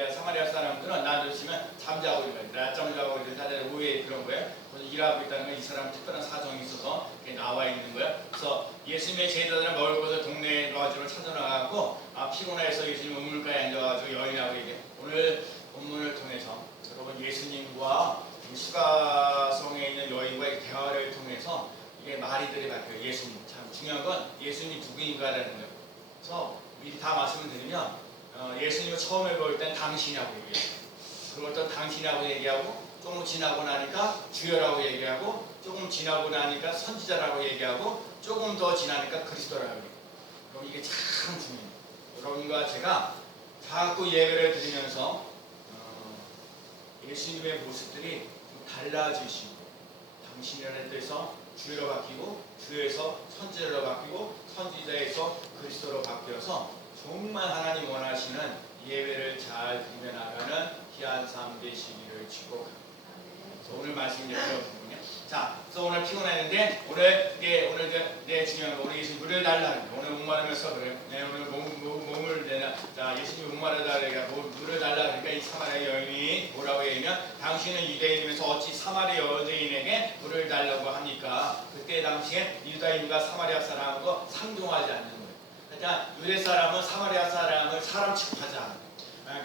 이제 사마리아 사람들은 놔두시면 잠자고 있는 거예요. 낮잠 자고 있는 사람들 오해 그런 거예요. 그래서 일하고 있다는 건 이 사람 특별한 사정이 있어서 나와 있는 거예요. 그래서 예수님의 제자들은 먹을 것을 동네 마주로 찾아나가고 피곤해서 예수님 우물가에 앉아가지고 여인하고 얘기해. 오늘 본문을 통해서 여러분 예수님과 수가성에 있는 여인과의 대화를 통해서 이게 말이들이 바뀌어요. 예수님. 참 중요한 건 예수님이 누구인가라는 거예요. 그래서 미리 다 말씀을 드리면 예수님을 처음에 볼 땐 당신이라고 얘기해요. 그걸 또 당신이라고 얘기하고 조금 지나고 나니까 주여라고 얘기하고 조금 지나고 나니까 선지자라고 얘기하고 조금 더 지나니까 그리스도라고 얘기해요. 그럼 이게 참 중요해요. 여러분과 제가 자꾸 예배를 드리면서 예수님의 모습들이 달라지시고 당신이라는 뜻에서 주여로 바뀌고 주에서 선지자로 바뀌고 선지자에서 그리스도로 바뀌어서 정말 하나님 원하시는 예배를 잘 드리며 나가는 귀한 삶 되시기를 축복합니다. 오늘 말씀이 그런 부분이에요. 자, 그래서 오늘 피곤했는데 오늘 중요한 거 오늘 예수님 물을 달라는 거. 오늘 목마르면서 그래요. 오늘 몸을 내나. 자, 예수님이 목마르다 그러니까 물을 달라 그러니까 이 사마리아 여인이 뭐라고 얘기하면 당신은 유대인이면서 어찌 사마리아 여인에게 물을 달라고 합니까? 그때 당시에 유다인과 사마리아 사람하고 상종하지 않는 거예요. 그러니까 유대 사람은 사마리아 사람을 사람 취급하지 않아요.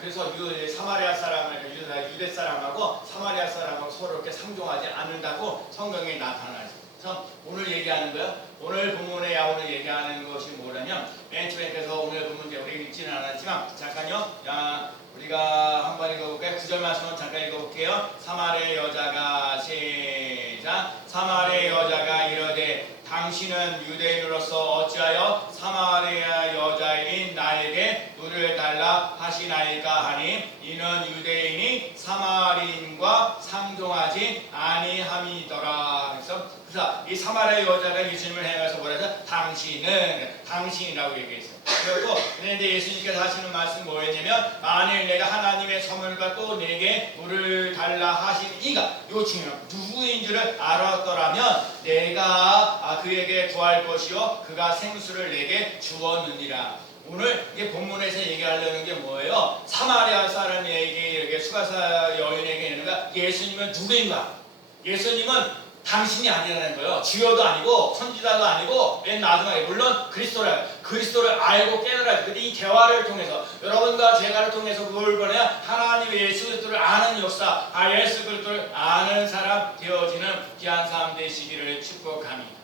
그래서 사마리아 사람을 유대 사람하고 사마리아 사람하고 서로 이렇게 상종하지 않는다고 성경에 나타나죠. 그래서 오늘 얘기하는 거요. 오늘 본문에 오늘 얘기하는 것이 뭐냐면 맨 처음에 그래서 오늘 본문 우리 읽지는 않았지만 잠깐요. 우리가 한번 읽어볼게요. 9절 말씀은 잠깐 읽어볼게요. 사마리아 여자가 시작. 사마리아 여자가 이르되 당신은 유대인으로서 어찌하여 사마리아 여자인 나에게 물을 달라 하시나이까 하니 이는 유대인이 사마리인과 상종하지 아니함이더라. 그래서 이 사마리아 여자가 예수님을 향해서 뭐라죠? 당신이라고 얘기했어요. 그리고 근데 예수님께서 하시는 말씀 뭐였냐면 만일 내가 하나님의 선물과 또 내게 물을 달라 하신 이가 요 중요한 누구인 줄을 알았더라면 내가 그에게 구할 것이요 그가 생수를 내게 주었느니라. 오늘 이 본문에서 얘기하려는 게 뭐예요? 사마리아 사람에게 이렇게 수가사 여인에게 있는가? 예수님은 누구인가? 예수님은 당신이 아니라는 거예요. 주여도 아니고 선지자도 아니고 맨 마지막에 물론 그리스도를 알고 깨달아야 돼. 근데 이 대화를 통해서 여러분과 제가를 통해서 뭘 보내야 하나님의 예수 그리스도를 아는 역사, 예수 그리스도를 아는 사람 되어지는 귀한 삶 되시기를 축복합니다.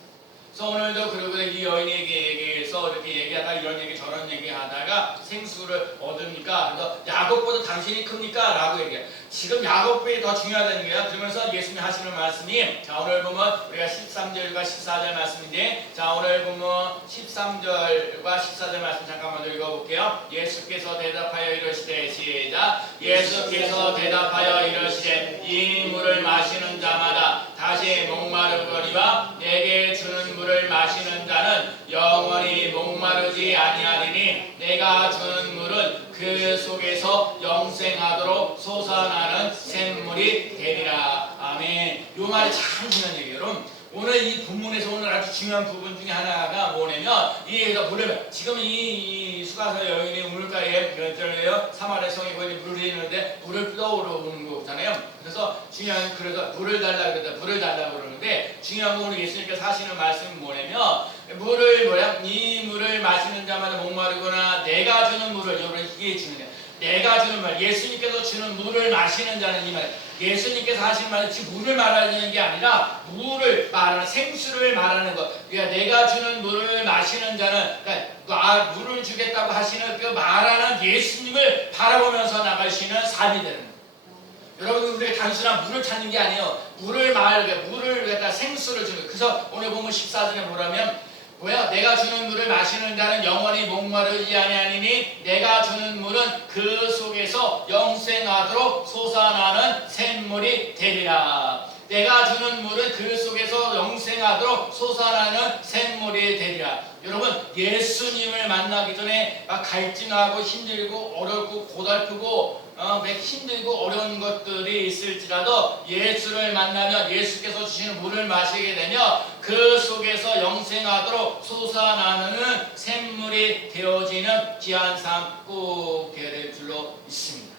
그래서 오늘도 그리고 이 여인에게 얘기해서 이렇게 얘기하다 이런 얘기 저런 얘기 하다가 생수를 얻으니까 그래서 야곱보다 당신이 큽니까? 라고 얘기해요. 지금 야곱보다 더 중요하다는 거예요. 그러면서 예수님이 하시는 말씀이 자 오늘 보면 우리가 13절과 14절 말씀인데 자 오늘 보면 13절과 14절 말씀 잠깐 먼저 읽어볼게요. 예수께서 대답하여 이르시되 시작. 예수께서 대답하여 이르시되 이 물을 마시는 자마다 다시 목마르거니와 내게 주는 물을 마시는 자는 영원히 목마르지 아니하리니 내가 주는 물은 그 속에서 영생하도록 솟아나는 샘물이 되리라. 아멘. 요 말이 참 중요한 얘기예요. 여러분 오늘 이 본문에서 오늘 아주 중요한 부분 중에 하나가 뭐냐면 이가 물을 지금 이 수가사 여인이 우물가에 사마리아 성에 거기 물이 있는데 물을 떠오르는 거잖아요. 그래서 중요한 그래서 물을 달라 그러는데 중요한 건 오늘 예수님께서 하시는 말씀은 뭐냐면 이 물을 마시는 자마다 목마르거나 내가 주는 물을 여러분 이게 중요해요. 내가 주는 말 예수님께서 주는 물을 마시는 자는 이 말 예수님께서 하신 말은 지금 물을 말하는 게 아니라 물을 말하는 생수를 말하는 것. 그러니까 내가 주는 물을 마시는 자는 그러니까 물을 주겠다고 하시는 그 말하는 예수님을 바라보면서 나가시는 삶이 되는 거예요. 여러분 우리가 단순한 물을 찾는 게 아니에요. 물을 갖다 생수를 주는. 그래서 오늘 보면 14절에 뭐라면 내가 주는 물을 마시는 자는 영원히 목마르지 아니하니니 내가 주는 물은 그 속에서 영생하도록 솟아나는 샘물이 되리라. 내가 주는 물은 그 속에서 영생하도록 솟아나는 샘물이 되리라. 여러분 예수님을 만나기 전에 막 갈증하고 힘들고 어렵고 고달프고 힘들고 어려운 것들이 있을지라도 예수를 만나면 예수께서 주시는 물을 마시게 되면 그 속에서 영생하도록 솟아나는 샘물이 되어지는 귀한 삶 꼭 되어야 될 줄로 믿습니다.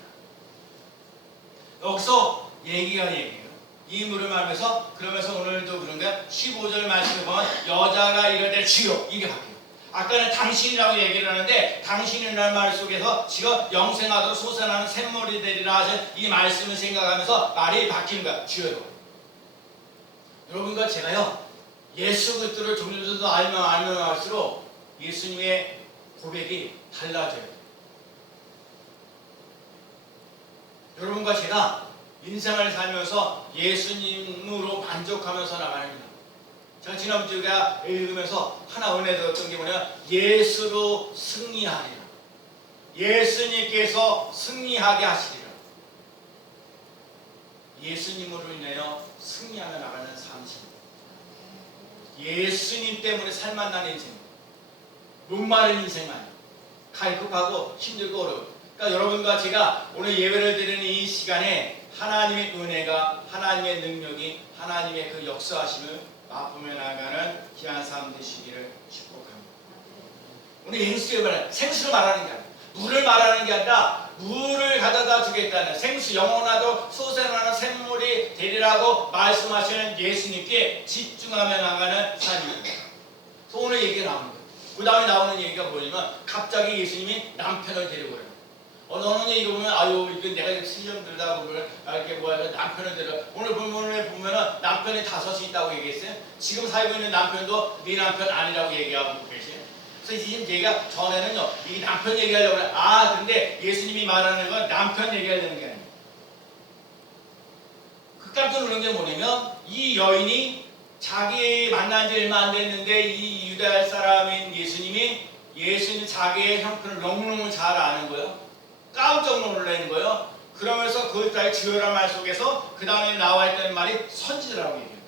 여기서 얘기예요. 이 물음하면서 그러면서 오늘도 그런가 15절 말씀에 보면 여자가 이르되 주여 이게 바뀌어요. 아까는 당신이라고 얘기를 하는데 당신이라는 말 속에서 지금 영생하도록 솟아나는 샘물이 되리라 하신 이 말씀을 생각하면서 말이 바뀌는 거야. 주여. 여러분과 제가요 예수 그리스도를 점점 더 알면 알수록 예수님의 고백이 달라져요. 여러분과 제가 인생을 살면서 예수님으로 만족하면서 나가는 거예요. 제가 지난주에 읽으면서 하나 은혜 들었던 게 뭐냐, 예수로 승리하리라. 예수님께서 승리하게 하시리라. 예수님으로 인하여 승리하며 나가는 삶입니다. 예수님 때문에 살만난 인생, 목마른 인생만 갈급하고 힘들고 어려워. 그러니까 여러분과 제가 오늘 예배를 드리는 이 시간에 하나님의 은혜가, 하나님의 능력이, 하나님의 그 역사하심을 맛보며 나가는 귀한 삶 되시기를 축복합니다. 오늘 생수를 말하는, 생수를 말하는 게 아니라 물을 말하는 게 아니라 물을 가져다 주겠다는, 생수 영원하도 솟아나는 샘물이 되리라고 말씀하시는 예수님께 집중하며 나가는 삶입니다. 그래서 오늘 얘기가 나오는 거예요. 그 다음에 나오는 얘기가 뭐냐면 갑자기 예수님이 남편을 데리고 오요. 어느 얘기 보면 아유 이거 내가 실력 들다 보면 이렇게 뭐야 남편을 데려. 오늘 보면은 남편이 5이 있다고 얘기했어요. 지금 살고 있는 남편도 네 남편 아니라고 얘기하고 계세요. 그래서 지금 제가 전에는요 이 남편 얘기하려고 그래. 아 근데 예수님이 말하는 건 남편 얘기하려는 게 아니에요. 그 깜짝 놀란 게 뭐냐면 이 여인이 자기 만난 지 얼마 안 됐는데 이 유다 사람인 예수님이 자기의 형편을 너무너무 잘 아는 거예요. 깜짝 놀라는 거예요. 그러면서 그것까지 주요란 말 속에서 그 다음에 나와 있다는 말이 선지자라고 얘기해요.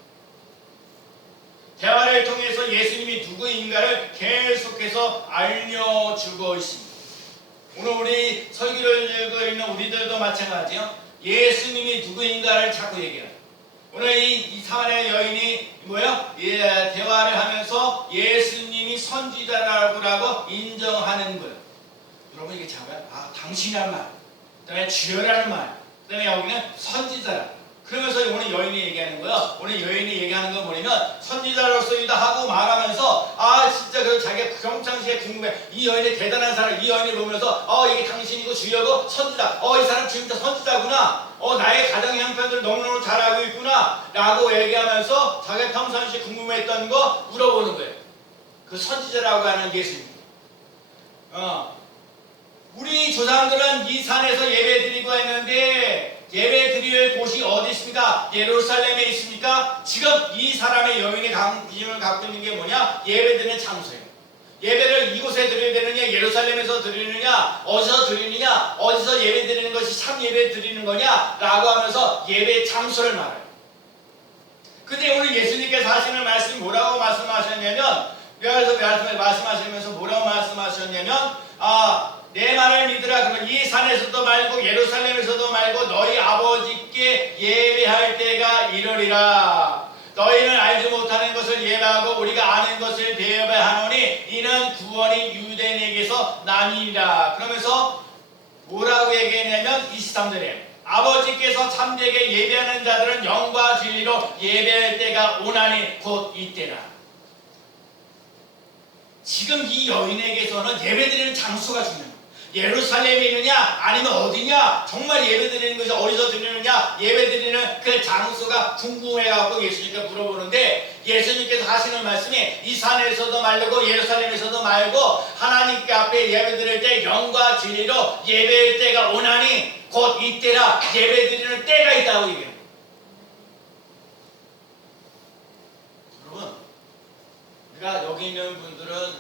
대화를 통해서 예수님이 누구인가를 계속해서 알려주고 있습니다. 오늘 우리 설교를 읽고 있는 우리들도 마찬가지요. 예수님이 누구인가를 자꾸 얘기해요. 오늘 이 사마리아 여인이 뭐예요? 대화를 하면서 예수님이 선지자라고 인정하는 거예요. 여러분 이게 잠깐 당신이라는 말, 그 다음에 주여라는 말, 그 다음에 여기는 선지자라. 그러면서 오늘 여인이 얘기하는 거야. 오늘 여인이 얘기하는 건 뭐냐면 선지자로서이다 하고 말하면서 진짜 그 자기가 평상시에 궁금해. 이 여인이 대단한 사람, 이 여인을 보면서 이게 당신이고 주여고 선지자. 이 사람 진짜 선지자구나. 나의 가정 형편들 너무너무 잘 알고 있구나. 라고 얘기하면서 자기가 평상시에 궁금했던 거 물어보는 거예요. 그 선지자라고 하는 예수님. 우리 조상들은 이 산에서 예배 드리고 했는데 예배 드릴 곳이 어디 있습니까? 예루살렘에 있습니까? 지금 이 사람의 여인의 관심을 갖고 있는 게 뭐냐? 예배 드리는 장소예요. 예배를 이곳에 드려야 되느냐? 예루살렘에서 드리느냐? 어디서 드리느냐? 어디서 예배 드리는 것이 참 예배 드리는 거냐? 라고 하면서 예배 장소를 말해요. 근데 오늘 예수님께서 하시는 말씀이 뭐라고 말씀하셨냐면, 그래서 말씀하시면서 뭐라고 말씀하셨냐면 내 말을 믿으라. 그러면 이 산에서도 말고 예루살렘에서도 말고 너희 아버지께 예배할 때가 이르리라. 너희는 알지 못하는 것을 예배하고 우리가 아는 것을 배워하노니 이는 구원이 유대인에게서 남이니라. 그러면서 뭐라고 얘기했냐면 23절에 아버지께서 참되게 예배하는 자들은 영과 진리로 예배할 때가 오나니 곧 이때라. 지금 이 여인에게서는 예배드리는 장소가 중요해요. 예루살렘에 있느냐 아니면 어디냐, 정말 예배드리는 것이 어디서 드리느냐, 예배드리는 그 장소가 궁금해갖고 예수님께 물어보는데 예수님께서 하시는 말씀이 이 산에서도 말고 예루살렘에서도 말고 하나님께 앞에 예배드릴 때 영과 진리로 예배할 때가 오나니 곧 이때라. 예배드리는 때가 있다고 얘기해요. 여러분, 그러니까 여기 있는 분들은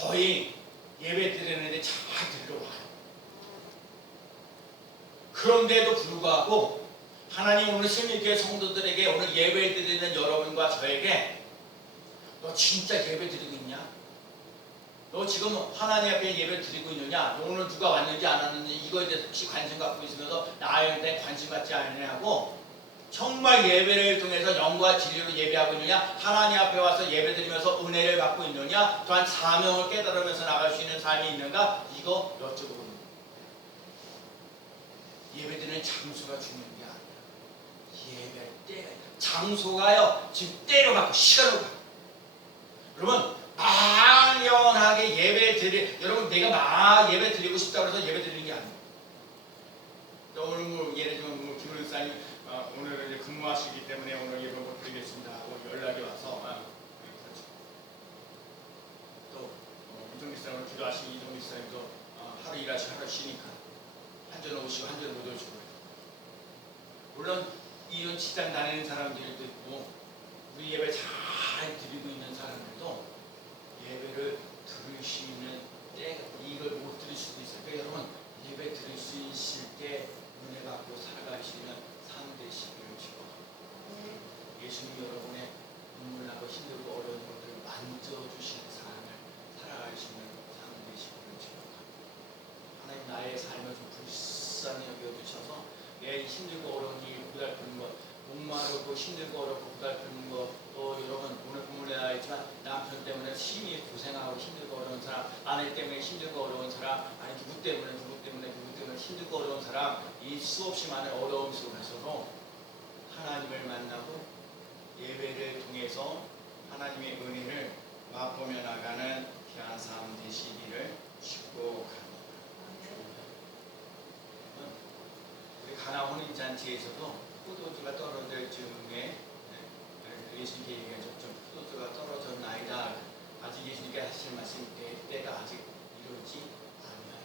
거의 예배 드리는데 잘 들러와요. 그런데도 불구하고 하나님 오늘 신일교회 성도들에게 오늘 예배 드리는 여러분과 저에게 너 진짜 예배 드리고 있냐? 너 지금 하나님 앞에 예배 드리고 있느냐? 오늘 누가 왔는지 안 왔는지 이거에 대해서 혹시 관심 갖고 있으면서 나에 대해 관심 갖지 않느냐고 정말 예배를 통해서 영과 진리로 예배하고 있느냐? 하나님 앞에 와서 예배드리면서 은혜를 받고 있느냐? 또한 사명을 깨달으면서 나갈 수 있는 삶이 있는가? 이거 여쭤보고 있는 거예요. 예배드리는 아니 장소가 중요한 게 아니야. 예배 때가 장소가요 지금 때로 갖고 시간으로 갖고. 여러분 막연하게 예배 드리 여러분 내가 막 예배 드리고 싶다고 해서 예배 드리는 게 아니에요. 오늘 뭐 예를 들면 뭐 김은희 사님 오늘은 이제 근무하시기 때문에 오늘 예배 못 드리겠습니다 하고 연락이 와서 그렇죠. 또 이종기 사람을 기도하시는 이종기 사님도 하루 일하시고 하루 쉬니까 한전 오시고 한전 못 오시고 물론 이런 직장 다니는 사람들도 있고 우리 예배 잘 드리고 있는 사람들도 예배를 들을 수 있는 때가 이걸 못 들을 수도 있어요. 그러니까 여러분 예배 들을 수 있을 때 은혜 받고 살아가시는 상대시기를 축복합니다. 예수님 여러분의 눈물 나고 힘들고 어려운 것들을 만져주시는 삶을 살아가시는 상대시기를 축복합니다. 하나님 나의 삶을 좀 불쌍히 여겨주셔서 내 힘들고 어려운 일 고달프는 것 목마르고 힘들고 어렵고 고달프는 것 또 여러분 오늘 본문에 나와 있지만 남편 때문에 심히 고생하고 힘들고 어려운 사람 아내 때문에 힘들고 어려운 사람 아니 누구 때문에 힘들고 어려운 사람 이 수없이 많은 어려움 속에서도 하나님을 만나고 예배를 통해서 하나님의 은혜를 맛보며 나가는 귀한 삶 되시기를 축복합니다. 우리 가나 혼인잔치에서도 포도주가 떨어질 즈음에 예수님께 얘기하죠. 좀 포도주가 떨어졌나이다. 아직 예수님께 하실 말씀 때가 아직 이루어지지 않아요.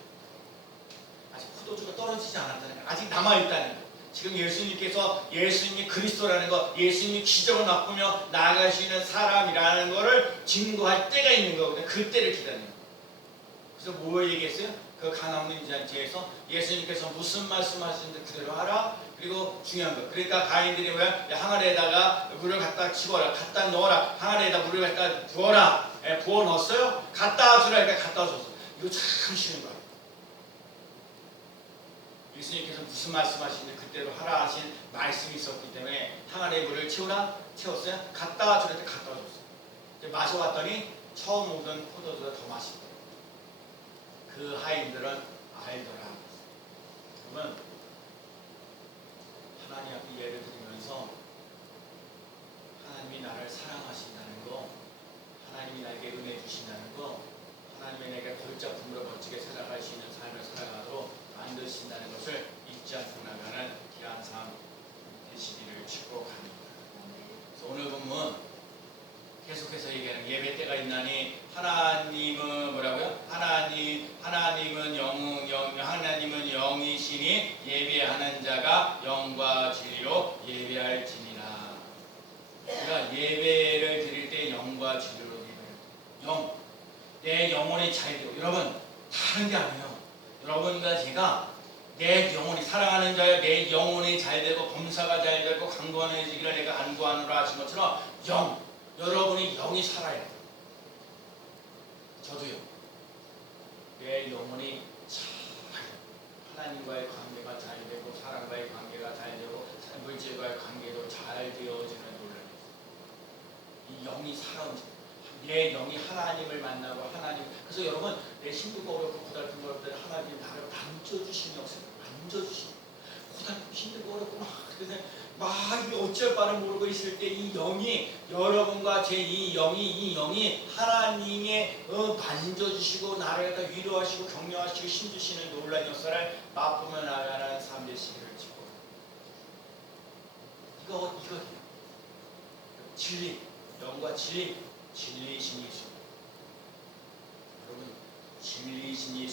아직 포도주가 떨어지지 않았다는 거예요. 아직 남아있다는 거예요. 지금 예수님이 그리스도라는 것, 예수님이 기적을 맛보며 나아가시는 사람이라는 것을 증거할 때가 있는 거거든요. 그 때를 기다리는 거예요. 그래서 뭐 얘기했어요? 그 가나 혼인잔치에서 예수님께서 무슨 말씀하시는지 그대로 하라. 그리고 중요한 거. 그러니까 가인들이 뭐야? 항아리에다가 물을 갖다 집어라. 갖다 넣어라. 항아리에다 물을 갖다 부어라. 부어 넣었어요? 갖다 주라. 그러니까 갖다 줬어. 이거 참 쉬운 거예요. 예수님께서 무슨 말씀하시는지 그대로 하라 하신 말씀이 있었기 때문에 항아리에 물을 채우라. 채웠어요? 갖다 주라. 갖다 줬어요. 마셔봤더니 처음 오던 포도주가 더 맛있대요. 그 하인들은 알더라. 그러면 하나님 앞에 예를 들으면서 하나님이 나를 사랑하신다는 거, 하나님이 나에게 은혜 주신다는 거, 하나님이 내게 걸작품으로 멋지게 살아갈 수 있는 삶을 살아가도록 만드신다는 것을 잊지 않고 나가는 귀한 삶 되시기를 축복합니다. 그래서 오늘 본문 계속해서 얘기하는 예배 때가 있나니 하나님은 뭐라고요? 하나님은 영이시니 예배하는 자가 영과 진리로 예배할지니라. 우리가 예배를 드릴 때 영과 진리로 예배해요. 내 영혼이 잘 되고 여러분 다른 게 아니에요. 여러분과 제가 내 영혼이 사랑하는 자여 내 영혼이 잘 되고 범사가 잘 되고 강구하는지기를 내가 간구하노라 하신 것처럼 여러분이 영이 살아야 돼요. 저도요. 내 영혼이 잘 하나님과의 관계가 잘 되고 사람과의 관계가 잘 되고 물질과의 관계도 잘 되어지는 논란이 있어요. 이 영이 살아온 내 영이 하나님을 만나고 하나님 그래서 여러분 내 힘들고 어렵고 고달픈 것들 하나님이 나를 만져주시는 역사를 만져주시는 고달프고 힘들고 어렵고 막 어쩔 바를 모르고 있을 때 이 영이 여러분과 제 이 영이 하나님의 만져주시고 나를 갖다 위로하시고 격려하시고 힘주시는 놀라운 역사를 맛보며 나가는 삶 되시기를 축복합니다. 이거 진리 영과 진리이신 예수. 여러분 진리이신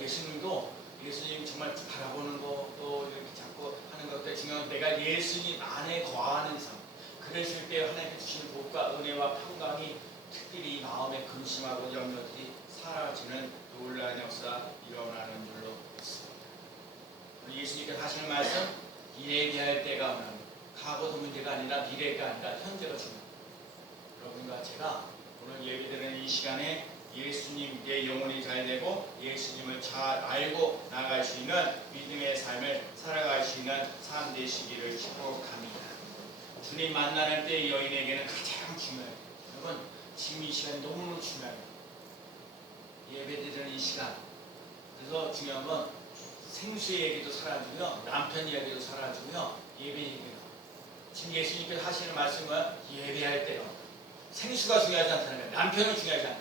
예수님과 예수님 정말 바라보는 거 또 이렇게 자꾸 하는 것들 중요한 내가 예수님 안에 거하는 삶. 그랬을 때 하나님께 주시는 복과 은혜와 평강이 특별히 마음의 근심하고 염려들이 사라지는 놀라운 역사 일어나는 줄로 믿습니다. 우리 예수님께서 하시는 말씀 예배할 때가 오는 과거도 문제가 아니라 미래가 아니라 현재가 중요합니다. 여러분과 제가 오늘 예배드리는 이 시간에 예수님 내 영혼이 잘 되고 예수님을 잘 알고 나갈 수 있는 믿음의 삶을 살아갈 수 있는 삶 되시기를 축복합니다. 주님 만나는 때 여인에게는 가장 중요해요. 여러분 지금 이 시간이 너무너무 중요해요. 예배드리는 이 시간 그래서 중요한 건 생수의 얘기도 사라지고요, 남편 이야기도 사라지고요, 예배 얘기가. 지금 예수님께서 하시는 말씀은 예배할 때요, 생수가 중요하지 않다는 거예요. 남편은 중요하지 않다.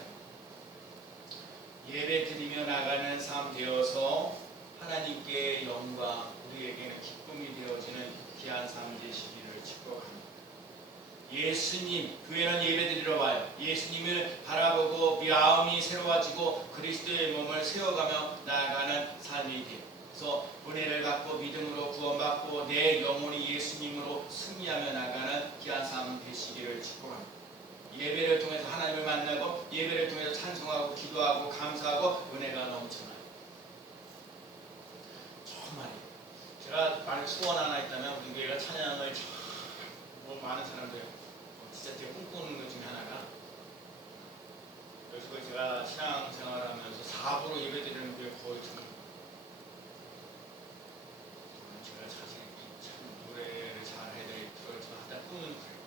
예배 드리며 나가는 삶 되어서 하나님께 영광, 우리에게는 기쁨이 되어지는 귀한 삶 되시기를 축복합니다. 예수님, 교회는 예배 드리러 와요. 예수님을 바라보고 마음이 새로워지고 그리스도의 몸을 세워가며 나아가는 삶이 돼요. 그래서 은혜를 갖고 믿음으로 구원받고 내 영혼이 예수님으로 승리하며 나가는 귀한 삶 되시기를 축복합니다. 예배를 통해서 하나님을 만나고 예배를 통해서 찬송하고 기도하고 감사하고 은혜가 넘쳐나요. 정말 제가 만약 소원 하나 있다면 우리 교회가 찬양을 뭐 많은 사람들 진짜 되게 꿈꾸는 것 중에 하나가, 그래서 제가 신앙생활하면서 4부로 예배드리는 게 거의 좀 제가 자신이 참 노래를 잘해야 될 그걸 좀 하다 꿈은 그래요.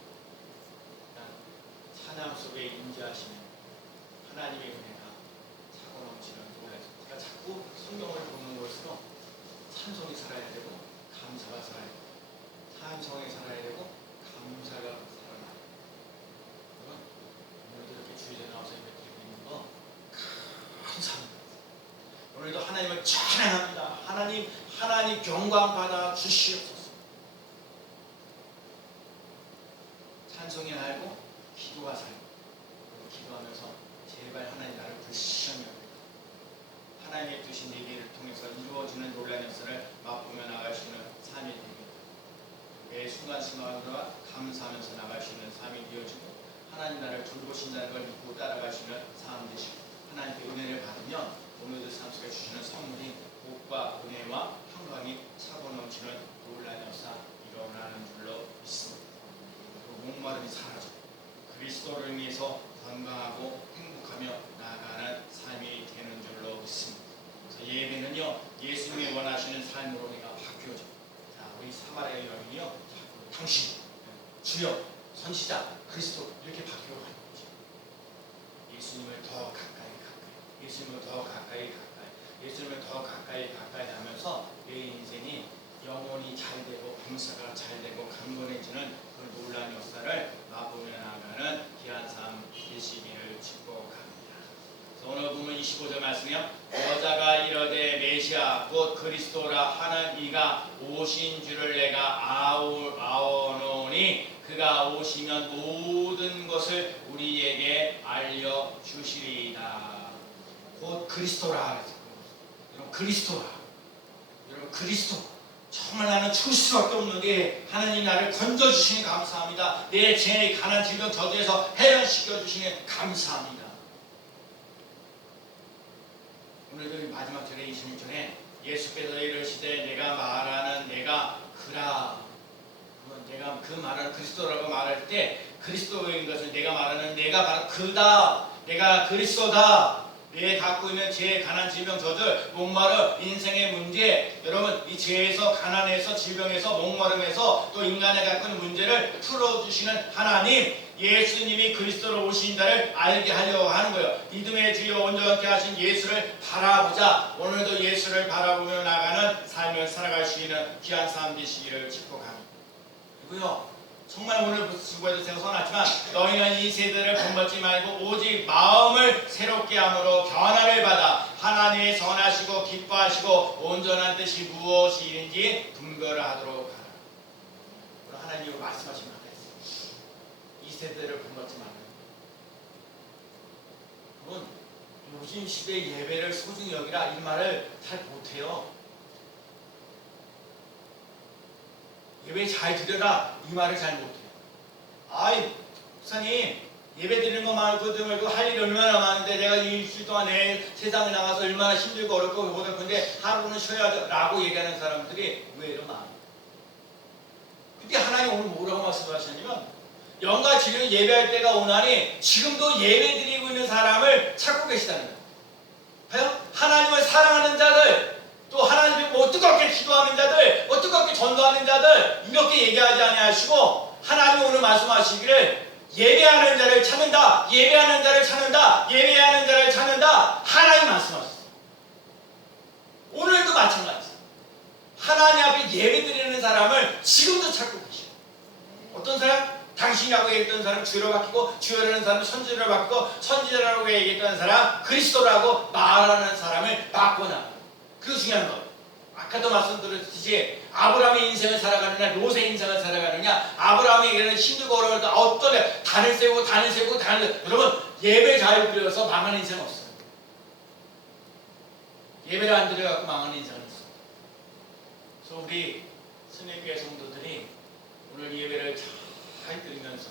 찬양 속에 임재하시는 하나님의 은혜가 차고 넘치는 노래. 제가 자꾸 성경을 보는 것으로 찬송이 살아야 되고 감사가 살아야 되고, 찬송이 살아야 되고 감사가 살아나야 되고. 오늘도 이렇게 주일에 나와서 예배드리고 있는 거 감사합니다. 오늘도 하나님을 찬양합니다. 하나님 영광 받아 주시옵소서. 찬송이 알고 기도가 살고, 기도하면서 제발 하나님 나를 불쌍히 여기고 하나님의 뜻인 얘기를 통해서 이루어지는 놀라운 역사를 맛보며 나갈 수 있는 삶이 됩니다. 매 순간순간마다 감사하면서 나갈 수 있는 삶이 되어지고, 하나님 나를 돌보신다는 걸 믿고 따라갈 수 있는 삶 되시고, 하나님께 은혜를 받으면 오늘도 삶 속에 주시는 선물이 복과 은혜와 평강이 차고 넘치는 놀라운 역사 일어나는 줄로 믿습니다. 그리고 목마름이 사라지고 그리스도를 위해서 건강하고 행복하며 나아가는 삶이 되는 줄로 믿습니다. 그래서 예배는요, 예수님이 원하시는 삶으로 우리가 바뀌어져. 자, 우리 사마리아 여인이요, 당신, 주여, 선지자, 그리스도 이렇게 바뀌어가는 거죠. 예수님을 더 가까이, 예수님을 더 가까이, 예수님을 더 가까이 하면서 내 인생이 영혼이 잘 되고 감사가 잘 되고 강건해지는 그런 놀라운 역사를 맛보며 나가는 귀한 삶 되시기를 축복합니다. 오늘 보면 25절 말씀이요, 여자가 이르되 메시아 곧 그리스도라 하는 이가 오신 줄을 내가 아오노니 그가 오시면 모든 것을 우리에게 알려주시리이다. 곧 그리스도라. 여러분 그리스도라. 여러분 그리스도. 정말 나는 줄 수밖에 없는 게 하나님 나를 건져주시니 감사합니다. 내 죄의 가난 질병 저주에서 해방시켜주시니 감사합니다. 오늘도 마지막 절에 26절에 예수께서 이르시되 내가 말하는 내가 그라. 내가 그 말하는 그리스도라고 말할 때 그리스도인 것을 내가 말하는 내가 바로 그다. 내가 그리스도다. 내 갖고 있는 죄, 가난, 질병, 저주, 목마름, 인생의 문제, 여러분 이 죄에서, 가난에서, 질병에서, 목마름에서 또 인간이 갖고 있는 문제를 풀어주시는 하나님, 예수님이 그리스도로 오신다를 알게 하려고 하는 거예요. 믿음의 주여 온전케 하신 예수를 바라보자. 오늘도 예수를 바라보며 나가는 삶을 살아갈 수 있는 귀한 삶 되시기를 축복합니다. 그리고요, 정말 오늘 수고해도 제가 선하지만 너희는 이 세대를 본받지 말고 오직 마음을 새롭게 함으로 변화를 받아 하나님의 선하시고 기뻐하시고 온전한 뜻이 무엇이인지 분별하도록 하라. 오늘 하나님이 말씀하신 말이 있어요. 이 세대를 본받지 말고. 여러분 요즘 시대의 예배를 소중히 여기라 이 말을 잘 못해요. 예배 잘 드려라 이 말을 잘 못해요. 아이 목사님 예배 드리는 거 말고 할 일이 얼마나 많은데 내가 일주일 동안 내 세상에 나가서 얼마나 힘들고 어렵고 못할 건데 하루는 쉬어야죠 라고 얘기하는 사람들이 의외로 많아요. 근데 하나님 오늘 뭐라고 말씀하셨냐면 영과 진리로 예배할 때가 오나니 지금도 예배 드리고 있는 사람을 찾고 계시다는 거예요. 봐요? 하나님을 사랑하는 자들, 또 하나님을 뜨겁게 기도하는 자들, 뜨겁게 전도하는 자들 이렇게 얘기하지 아니하시고 하나님 오늘 말씀하시기를 예배하는 자를 찾는다, 예배하는 자를 찾는다, 예배하는 자를 찾는다 하나님 말씀하셨어요. 사람을 지금도 찾고 계시고, 어떤 사람? 당신이라고 얘기했던 사람 주로 바뀌고, 주여라는 사람 선지자로 바뀌고, 선지자라고 얘기했던 사람 그리스도라고 말하는 사람을 바꾸나. 그게 중요한 거. 아까도 말씀드렸듯이 아브라함의 인생을 살아가느냐 롯의 인생을 살아가느냐, 아브라함에게는 힘들고 어려울 때 어떤 단을 세우고 여러분, 예배 잘 드려서 망하는 인생은 없어요. 예배를 안 드려갖고 망하는 인생은 있어요. 그래서 우리 승리교회 성도들이 오늘 예배를 잘 드리면서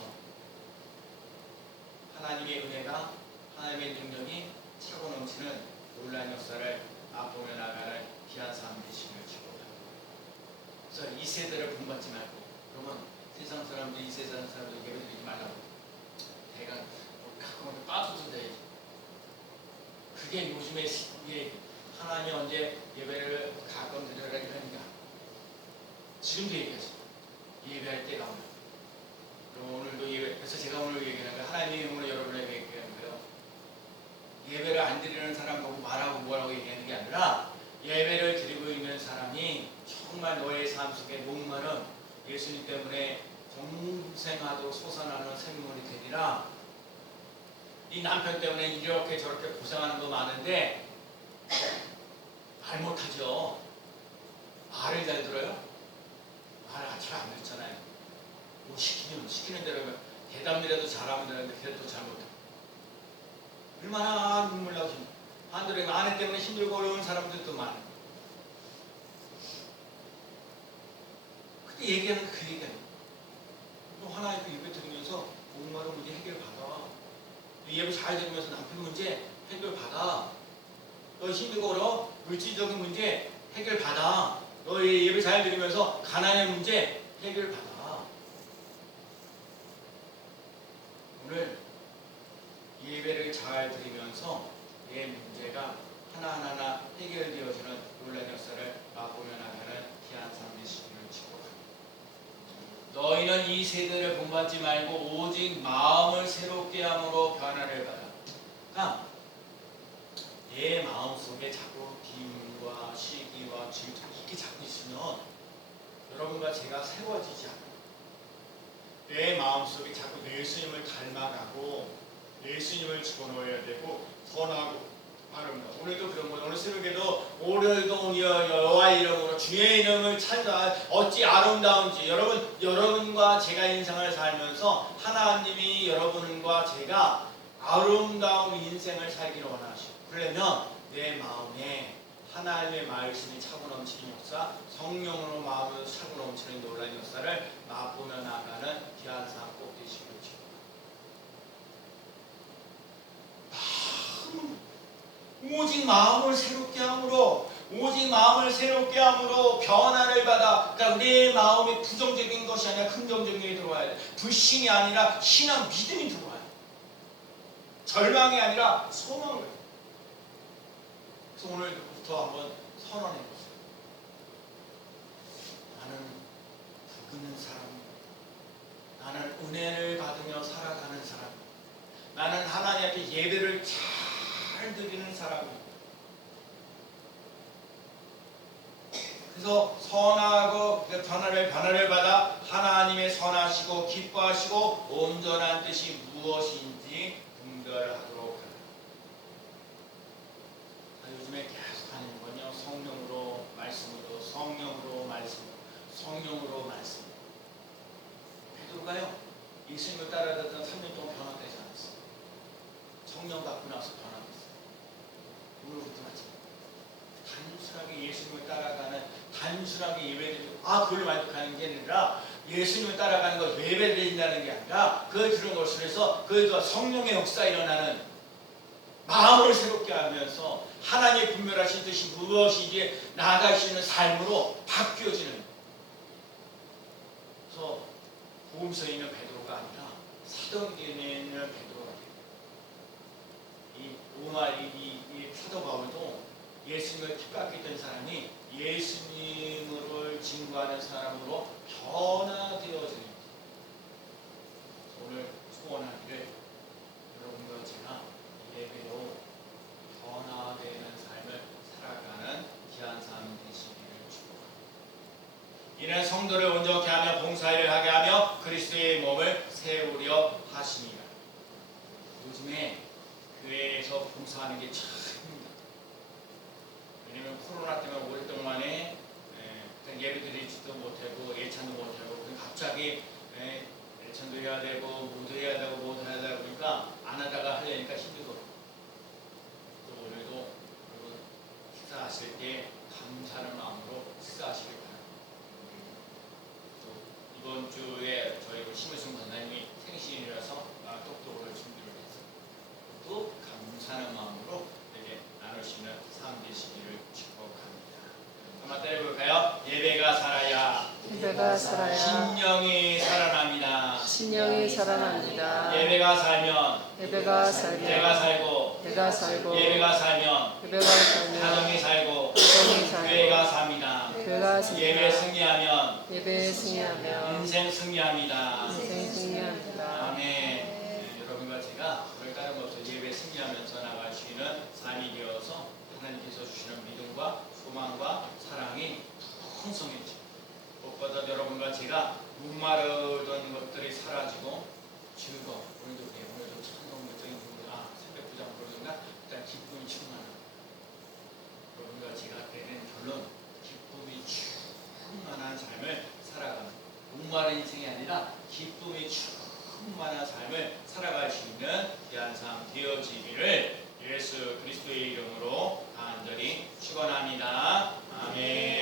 하나님의 은혜가, 하나님의 능력이 차고 넘치는 놀라운 역사를 맛보며 나가는 귀한 삶 되시기를 축복합니다. 그래서 이 세대를 본받지 말고, 그러면 세상 사람들, 이 세상 사람들 예배 드리지 말라고. 내가 가끔 빠져든다. 그게 요즘에 이게 하나님이 언제 예배를 가끔 드려라 이러니까 지금도 얘기하죠. 예배할 때가 오면. 그럼 오늘도 예배, 그래서 제가 오늘 얘기하는 거예요. 하나님이 오늘 여러분에게 얘기하는 거예요. 예배를 안 드리는 사람 보고 말하고 뭐라고 얘기하는 게 아니라, 예배를 드리고 있는 사람이 정말 너의 삶 속에 목마른 예수님 때문에 정생하도록 솟아나는 생명이 되리라. 이 남편 때문에 이렇게 저렇게 고생하는 거 많은데 말 못하죠. 말을 잘 들어요? 말을 잘 안 듣잖아요. 뭐 시키는 대로 대답이라도 잘하면 되는데 그래도 잘 못해요. 얼마나 눈물 나오십니까? 반대로 아내 때문에 힘들고 어려운 사람들도 많아요. 그때 얘기하는 그 얘기예요. 너 하나님 예배 드리면서 목마른 문제 해결받아. 예배 잘 드리면서 남편 문제 해결받아. 너 힘들고 어려워? 물질적인 문제 해결받아. 너 예배 잘 드리면서 가난의 문제 해결받아. 오늘 예배를 잘 드리면서 내 문제가 하나하나 해결되어지는 놀라운 역사를 맛보며 나가는 귀한 삶 되시기를 축복합니다. 너희는 이 세대를 본받지 말고 오직 마음을 새롭게 함으로 변화를 받아. 그러니까 내 마음속에 자꾸 비움과 시기와 질투 이게 자꾸 있으면 여러분과 제가 세워지지 않아요. 내 마음속에 자꾸 예수님을 닮아가고 예수님을 집어넣어야 되고 선하고 아름다워. 오늘도 그런 거예요. 오늘 새벽에도 오늘도 여호와의 이름으로 주의 이름을 찬다. 어찌 아름다운지. 여러분과 제가 인생을 살면서 하나님이 여러분과 제가 아름다운 인생을 살기를 원하시고, 그러면 내 마음에 하나님의 말씀이 차고 넘치는 역사, 성령으로 마음으로 차고 넘치는 놀라운 역사를 맛보며 나가는 귀한 삶 꼭 되시기를 축복합니다. 오직 마음을 새롭게 함으로, 오직 마음을 새롭게 함으로 변화를 받아. 그러니까 내 마음에 부정적인 것이 아니라 긍정적인 게 들어와야 돼. 불신이 아니라 신앙, 믿음이 들어와야 돼. 절망이 아니라 소망을. 그래서 오늘부터 한번 선언해 보세요. 나는 복 있는 사람, 나는 은혜를 받으며 살아가는 사람, 나는 하나님 앞에 예배를 잘 드리는 사람입니다. 그래서 선하고 변화를 받아 하나님의 선하시고 기뻐하시고 온전한 뜻이 무엇인지 분별하도록 합니다. 요즘에 계속 하는 건요, 성령으로 말씀으로, 성령으로 말씀으로, 성령으로 말씀. 베드로가요, 예수님을 따라다녔던 3년 동안 변화되지 않았어요. 성령 받고 나서 변화됐어요. 오늘부터 마찬가지. 단순하게 예수님을 따라가는, 단순하게 예배드리고 그걸로 만족하는 게 아니라, 예수님을 따라가는 것, 예배드린다는 게 아니라 그 들은 것을 해서 그 성령의 역사 일어나는 마음을 새롭게 하면서 하나님의 분별하신 뜻이 무엇이기에 나아가시는 삶으로 바뀌어지는. 그래서 복음서에 있는 베드로가 아니라 사도행전에 있는 베드로가 돼요. 이 로마 이 사도 바울도 예수님을 핍박했던 사람이 예수님을 증거하는 사람으로 변화되어지는. 오늘 소원하기를 여러분과 제가 예배로 변화되는 삶을 살아가는 귀한 삶이 되시기를 축복합니다. 이는 성도를 온전케 하며 봉사일을 하게 하며 그리스도의 몸을 세우려 하시니라. 요즘에 교회에서 봉사하는 게 참 힘듭니다. 왜냐면 코로나 때문에 오랫동안에 예배 드리지도 못하고 예찬도 못하고 갑자기 예찬도 해야 되고 모두 해야 되고 모두 해야 되고 그러니까 안 하다가 하려니까 힘들거든요. 또 오늘도 식사하실 때 감사하는 마음으로 식사하시길 바랍니다. 또 이번 주에 저희 심으승 권사님이 생신이라서 똑똑을 준비를 했어요. 또 감사하는 마음으로 이렇게 나누시는 삶 되시기를 축복합니다. 한번 따라해볼까요? 예배가 살아야 예배가 살아야 신령이 살아납니다. 신령이 살아납니다. 예배가 살면 예배가 살면 내가 살고 내가 살고 예배가 살면 예배가 살면 가정이 살고 가정이 살고 교회가 삽니다. 교회가 삽니다. 예배 승리하면 예배에 승리하며 인생 승리합니다. 인생 승리합니다. 아멘. 네, 여러분과 제가 오늘 까름없이 예배 승리하면서 나갈 수 있는 삶이 되어서 하나님께서 주시는 믿음과 소망과 사랑이 풍성해지고 무엇보다 여러분과 제가 목마르던 것들이 사라지고 즐거워. 오늘도 그래. 오늘도 찬송적인 부분, 새벽 부장 부르든가 일단 기쁨이 충만하고 여러분과 제가 되는 결론 기쁨이 충만한 삶을 살아가는 목마른 인생이 아니라 기쁨이 충만한 삶을 살아갈 수 있는 귀한 삶 되어지기를 예수 그리스도의 이름으로 간절히 축원합니다. 아멘.